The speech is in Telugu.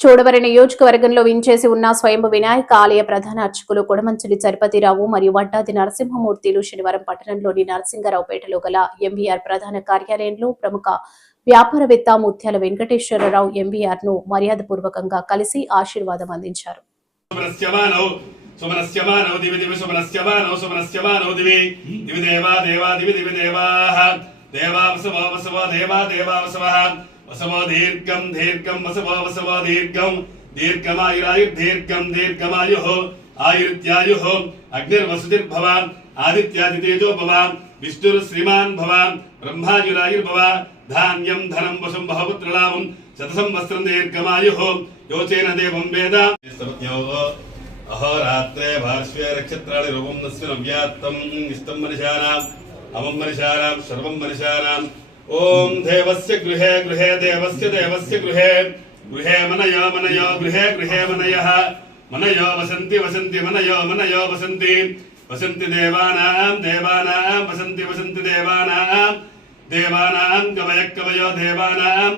చూడవరి నియోజకవర్గంలో వించేసి ఉన్న స్వయంభు వినాయక ఆలయ ప్రధాన అర్చకులు కొడమంచిలి చరపతిరావు మరియు వడ్డాది నరసింహమూర్తిలు శనివారం పట్టణంలోని నరసింగరావుపేటలో గల ఎంవీఆర్ ప్రధాన కార్యాలయంలో ప్రముఖ వ్యాపారవేత్త ముత్యాల వెంకటేశ్వరరావు ఎంవీఆర్ను మర్యాదపూర్వకంగా కలిసి ఆశీర్వాదం అందించారు. దేవా దేవా దేవా. దేవా वसवा दीर्घम दीर्घम वसवा वसवा दीर्घम दीर्घम आयुरायु दीर्घम दीर्घम आयु। आयुर्त्यायु। दीर्घमायुरायुर्दीर्घम दीर्घमायुः आयुर्त्यायुः अग्निर्वसुतिर्भव आदित्यादितेजो भव विष्णुर्श्रीमान् भव ब्रह्मायुरायुर्भव धान्यं, धनं वशं बहुपुत्रलाभं शतसं वस्त्रं आयु। योचेन देवं वेद। अहोरात्रे भाष्ये नक्षत्राणि रूपं नस्मिन् अव्यात्तं इष्टं मनुषाणाम्, अमं मनुषाणां सर्वं मनुषाणां ఓం దేవస్య గృహే గృహే దేవస్య దేవస్య గృహే. గృహే మనయో మనయో గృహే గృహే మనయ. మనయో వసంతి వసంతి మనయో మనయో వసంతి. వసంతి దేవానాం దేవానాం వసంతి వసంతి దేవానాం. దేవానాం కవయ కవయో దేవానాం.